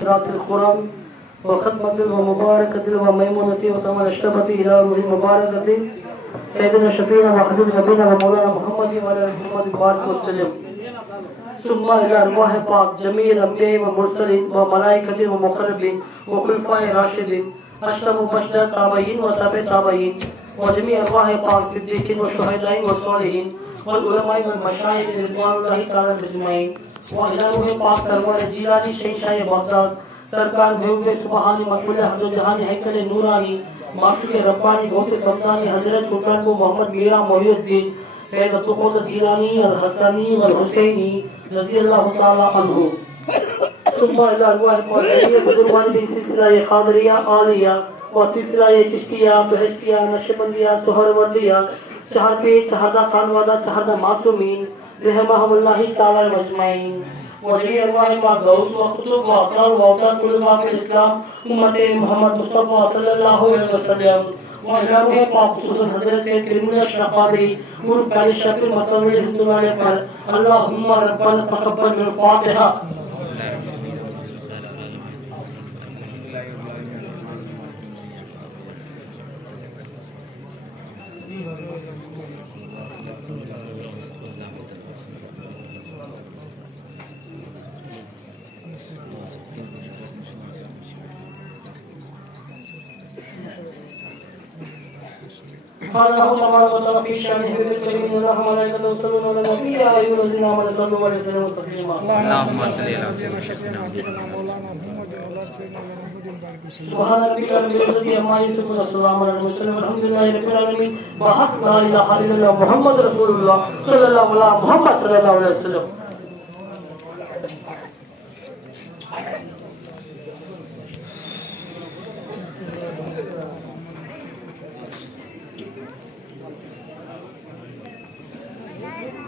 رات القرآن وختمة ومباركة وميمونة وثمن الشبة إلى روح مباركة سيدنا شفينا وحبيب نبينا ومولانا محمد وعلى محمد بارك وسلم ثم إلى أرواح پاک جميع الأنبياء والمرسلين وملائكة ومقربين وخلفاء راشدين أشرف وبشر تابعين وتابع تابعين وجميع أرواح پاک صديقين وشهداء والصالحين والعلماء والمشايخ رضوان الله تعالى أجمعين وإلى روح پاک سرور جیلانی شہنشاہ بغداد سرکار محبوب سبحانی مقبول حمد جہان ہیکل نورانی معشوق ربانی غوث سلطانی حضرت سلطان محمد میرا محی الدین سید الطقوط جیلانی الحسنی والحسینی رضی اللہ تعالی عنہ ثم الى ارواح قادریہ بزرگان بھی سلسلہ قادریہ عالیہ و سلسلہ چشتیہ بہشتیہ نقشبندیہ سہروردیہ چہر پہ چہردہ خانوادہ چہردہ معصومین رحمہم اللہ تعالی مجمعین وجميع أرواح پاک غوث وقتب وأبطال وأوتاد علماء الإسلام أمة محمد مصطفى صلى الله عليه وسلم وإلى روح پاک خصوصا حضرت سید کریم اشرف قادری گروپ پہلے شکر مطلوب حسن والے پر اللہم ربنا تقبل من الفاتحہ قال الله تبارك وتعالى في شأنه بالكريم إن الله وملائكته يصلون على النبي يا أيها الذين آمنوا صلوا عليه وسلموا تسليما اللهم صل على سيدنا سبحان ربك رب العزة عما يصفون والسلام على المرسلين والحمد لله رب العالمين بحق لا إله إلا الله محمد رسول الله صلى الله على محمد صلى الله عليه وسلم